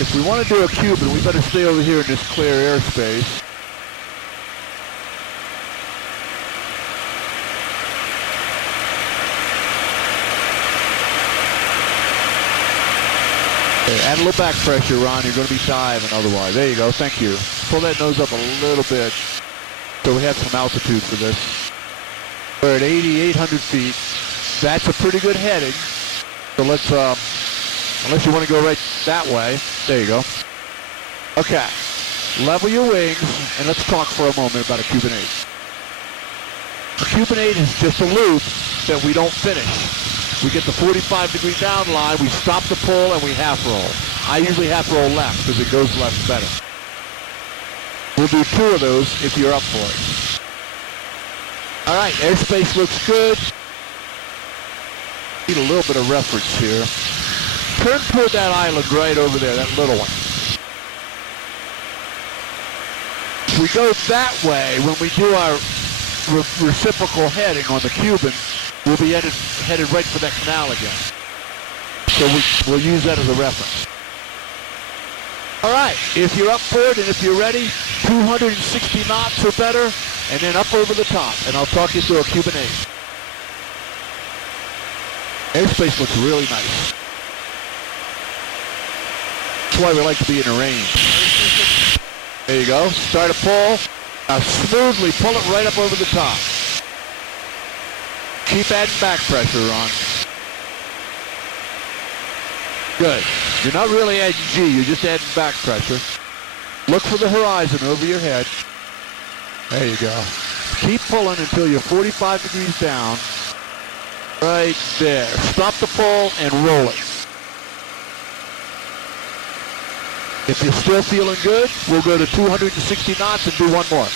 If we want to do a Cuban, we better stay over here in this clear airspace. Okay, add a little back pressure, Ron. You're going to be diving otherwise. There you go. Thank you. Pull that nose up a little bit so we have some altitude for this. We're at 8,800 feet. That's a pretty good heading. So let's, unless you want to go right that way. There you go. Okay. Level your wings, and let's talk for a moment about a Cuban 8. A Cuban 8 is just a loop that we don't finish. We get the 45-degree down line, we stop the pull, and we half roll. I usually half roll left because it goes left better. We'll do 2 of those if you're up for it. All right, airspace looks good. Need a little bit of reference here. Turn toward that island right over there, that little one. If we go that way, when we do our reciprocal heading on the Cuban, we'll be headed right for that canal again. So we'll use that as a reference. All right, if you're up for it and if you're ready, 260 knots or better, and then up over the top, and I'll talk you through a Cuban 8. Airspace looks really nice. That's why we like to be in the range. There you go. Start a pull. Now smoothly pull it right up over the top. Keep adding back pressure on. Good. You're not really adding G, you're just adding back pressure. Look for the horizon over your head. There you go. Keep pulling until you're 45 degrees down. Right there. Stop the pull and roll it. If you're still feeling good, we'll go to 260 knots and do one more.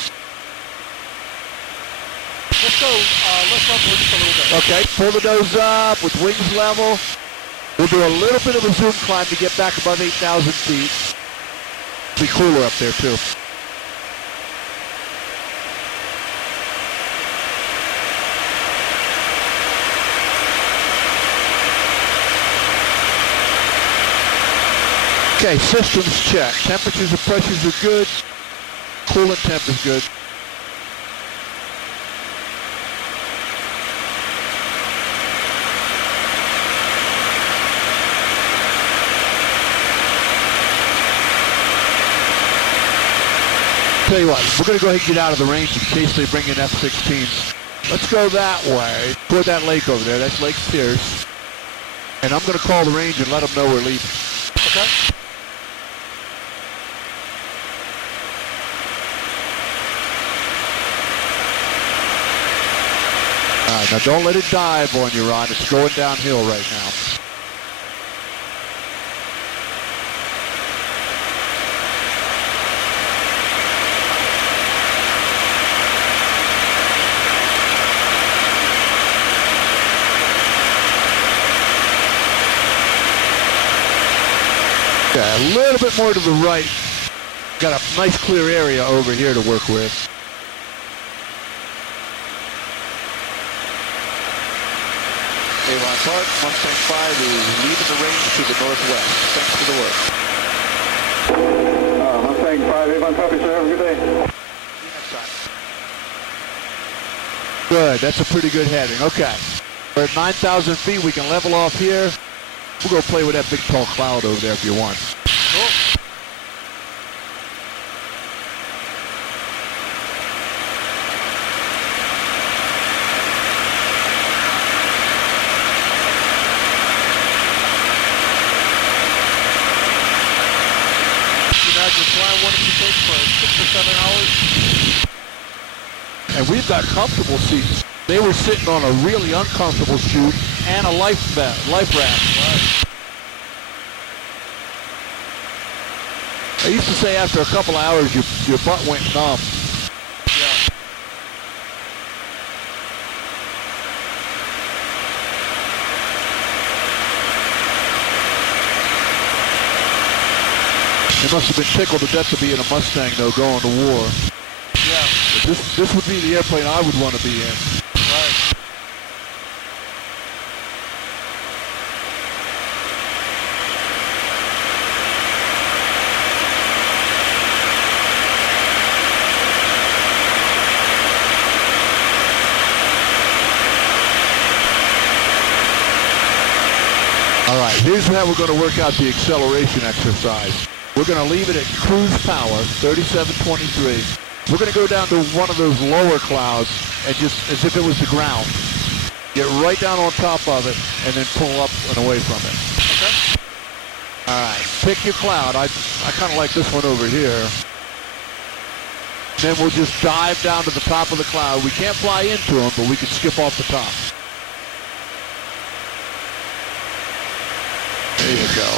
Let's go for just a little bit. Okay, pull the nose up with wings level. We'll do a little bit of a zoom climb to get back above 8,000 feet. Be cooler up there too. Okay, systems check. Temperatures and pressures are good. Coolant temp is good. Tell you what, we're going to go ahead and get out of the range in case they bring in F-16s. Let's go that way, toward that lake over there. That's Lake Pierce. And I'm going to call the range and let them know we're leaving. Okay. All right, now don't let it dive on you, Ron. It's going downhill right now. Okay, a little bit more to the right. Got a nice clear area over here to work with. Avon Park, Mustang 5 is leaving the range to the northwest. Thanks for the work. Mustang 5, Avon, copy, sir. Have a good day. See you next time. Good, that's a pretty good heading. Okay, we're at 9,000 feet. We can level off here. We'll go play with that big tall cloud over there if you want. Cool. Imagine flying one of these things for 6 or 7 hours. And we've got comfortable seats. They were sitting on a really uncomfortable chute and a life raft. Right. I used to say after a couple hours, your butt went numb. Yeah. They must have been tickled to death to be in a Mustang, though, going to war. Yeah. But this would be the airplane I would want to be in. Right. Here's how we're going to work out the acceleration exercise. We're going to leave it at cruise power, 3723. We're going to go down to one of those lower clouds and just, as if it was the ground, get right down on top of it and then pull up and away from it. Okay. All right, pick your cloud. I kind of like this one over here. Then we'll just dive down to the top of the cloud. We can't fly into them, but we can skip off the top. There you go.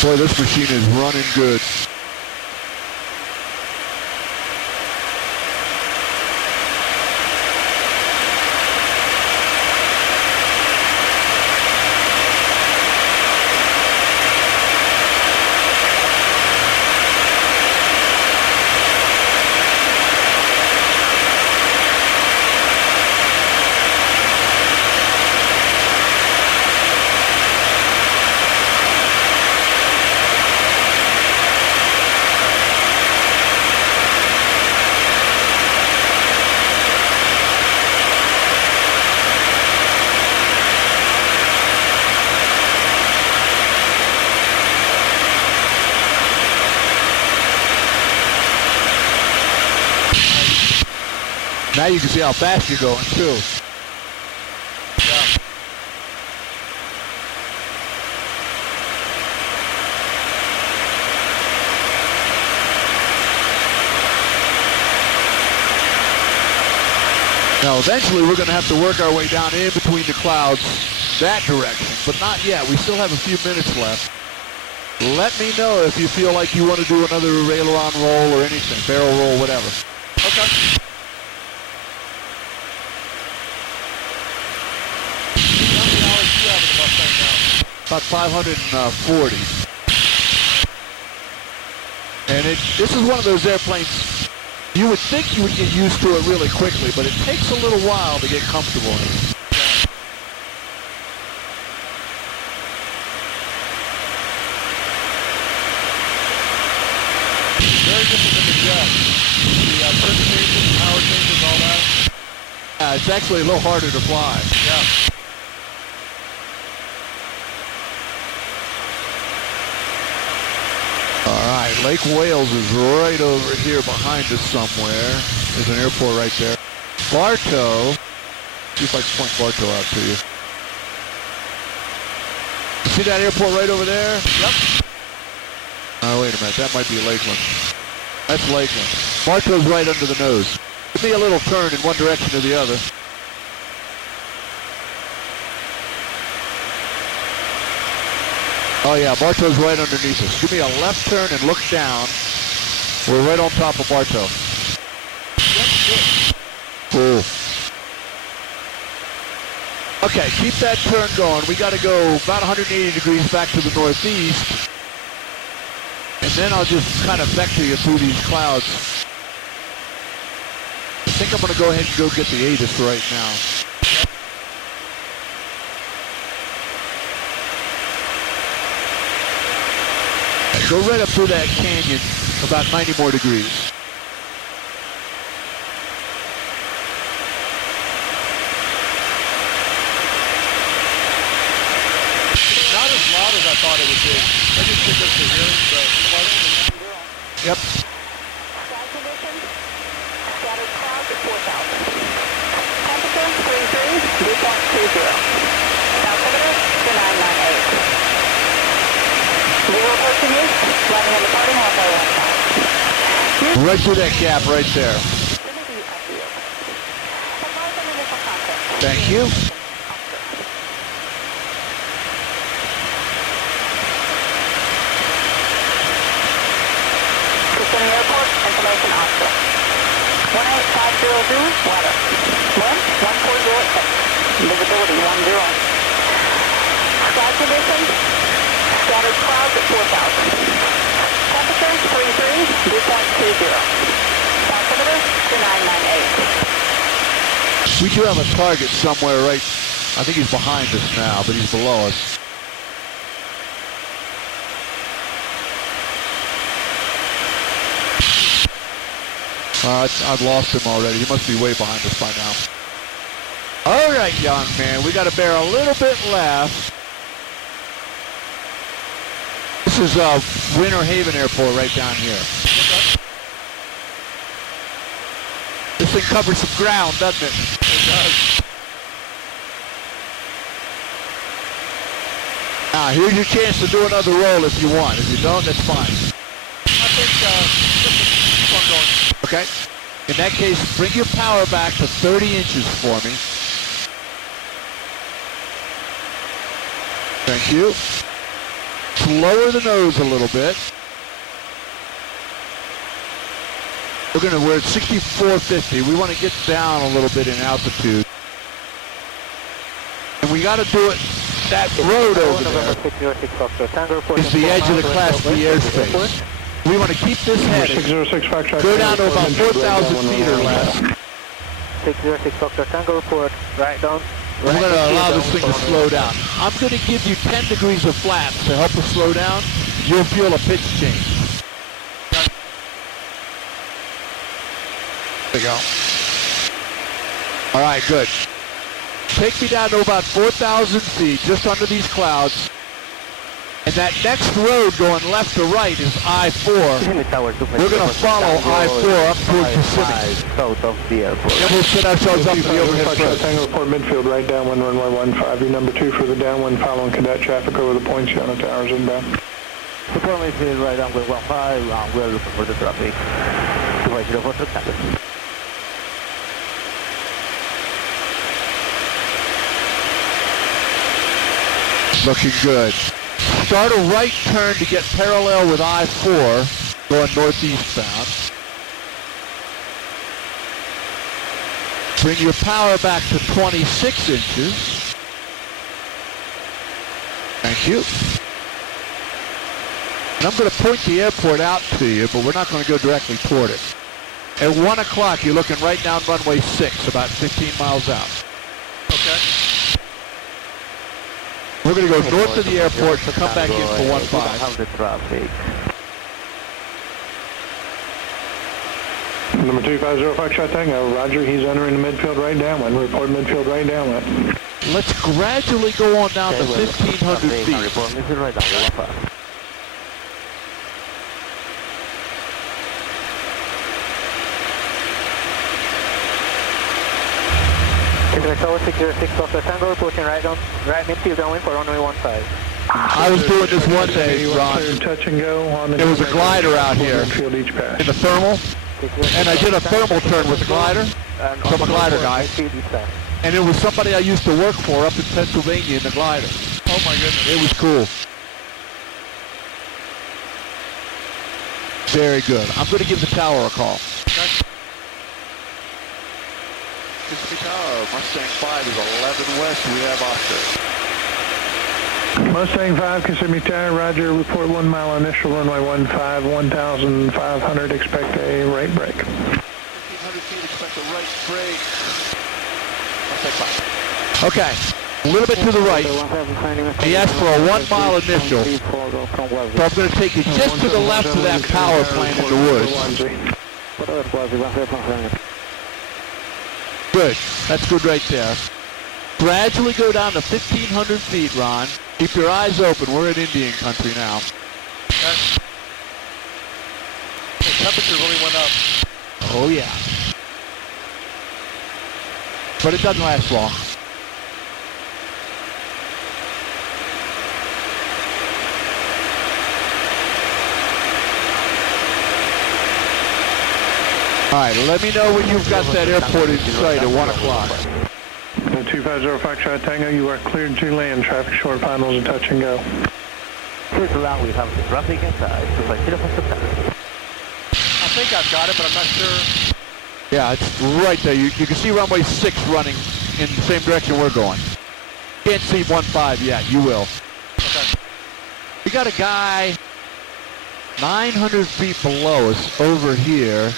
Boy, this machine is running good. Now you can see how fast you're going, too. Yeah. Now, eventually, we're going to have to work our way down in between the clouds that direction, but not yet. We still have a few minutes left. Let me know if you feel like you want to do another aileron roll or anything, barrel roll, whatever. Okay. About 540. And this is one of those airplanes, you would think you would get used to it really quickly, but it takes a little while to get comfortable in it. Very different than the jet. The turn changes, power changes, all that. Yeah, it's actually a little harder to fly. Yeah. Alright, Lake Wales is right over here behind us somewhere. There's an airport right there. Bartow. See if I can point Bartow out to you. See that airport right over there? Yep. Oh, wait a minute. That might be Lakeland. That's Lakeland. Bartow's right under the nose. Give me a little turn in one direction or the other. Oh yeah, Bartow's right underneath us. Give me a left turn and look down. We're right on top of Bartow. Cool. Okay, keep that turn going. We got to go about 180 degrees back to the northeast. And then I'll just kind of vector you through these clouds. I think I'm going to go ahead and go get the ATIS right now. Go right up through that canyon, about 90 more degrees. Not as loud as I thought it would be. I just think it's the hearing, but Yep. Sky conditions, scattered clouds at 4,000. Temperature, 33, dew point 20. Altimeter, 2998. Zero approaching you, landing and departing halfway left. Right through that gap right there. Thank you. Kissimmee Airport, information Oscar. 18500, weather. Wind, 1406. Visibility, 10. Sky conditions, scattered clouds at 4,000. Temperature, 33, dew point 20. Altimeter, 2998. We do have a target somewhere right, I think he's behind us now, but he's below us. I've lost him already. He must be way behind us by now. All right, young man. We got to bear a little bit left. This is Winter Haven Airport right down here. This thing covers some ground, doesn't it? It does. Now, here's your chance to do another roll if you want. If you don't, that's fine. I think just keep on going. Okay? In that case, bring your power back to 30 inches for me. Thank you. Lower the nose a little bit. We're at 6450. We want to get down a little bit in altitude. And we got to do it. That road over there is the edge of the Class B airspace. We want to keep this heading. 606 Foxtrot. Go down to about 4,000 feet or less. 606 Foxtrot Tango report, right down. We're going to allow this thing to slow down. I'm going to give you 10 degrees of flaps to help us slow down. You'll feel a pitch change. There you go. All right, good. Take me down to about 4,000 feet, just under these clouds. And that next road going left to right is I-4. We're going to follow I-4 up towards Kissimmee. South of the airport. And we'll set ourselves up for the overhead Foxtrot approach. Tango report midfield right downwind runway 15. Your number 2 for the downwind following cadet traffic over the Poinciana Towers inbound. Report midfield right downwind 15. We're looking for the traffic. 250 for Tango. Looking good. Start a right turn to get parallel with I-4, going northeastbound. Bring your power back to 26 inches. Thank you. And I'm going to point the airport out to you, but we're not going to go directly toward it. At 1 o'clock, you're looking right down runway 6, about 15 miles out. Okay. We're going to go north of the airport and come back in for 15. Have the traffic. Number 250 Foxtrot Tango, roger, he's entering the midfield right downwind. Report midfield right downwind. Let's gradually go on down to 1,500 feet. Report midfield right downwind 15. Tower 606 Foxtrot Tango reporting right midfield downwind for runway 15. I was doing this one day, Ron. Touch and go on the There was a glider out here midfield each pass. in the thermal, and I did a thermal turn with the glider from a glider guy, and it was somebody I used to work for up in Pennsylvania in the glider. Oh my goodness. It was cool. Very good. I'm going to give the tower a call. Kissimmee Tower, Mustang 5 is 11 west, we have Oscar. Mustang 5, Kissimmee Tower, roger, report 1 mile initial runway 15, 1,500, expect a right break. 1,500 feet, expect a right break. Mustang 5. Okay, a little bit to the right. He asked for a 1 mile initial, so I'm going to take you just to the left of that power plant in the woods. Good. That's good right there. Gradually go down to 1,500 feet, Ron. Keep your eyes open. We're in Indian country now. Okay. The temperature really went up. Oh, yeah. But it doesn't last long. All right, let me know when you've got that airport in sight at 1 o'clock. 250 Foxtrot Tango, you are cleared to land. Traffic short finals and touch and go. Clear to land, we have the traffic inside. 250 for September. I think I've got it, but I'm not sure. Yeah, it's right there. You can see runway 6 running in the same direction we're going. Can't see 15 yet. You will. Okay. We got a guy 900 feet below us over here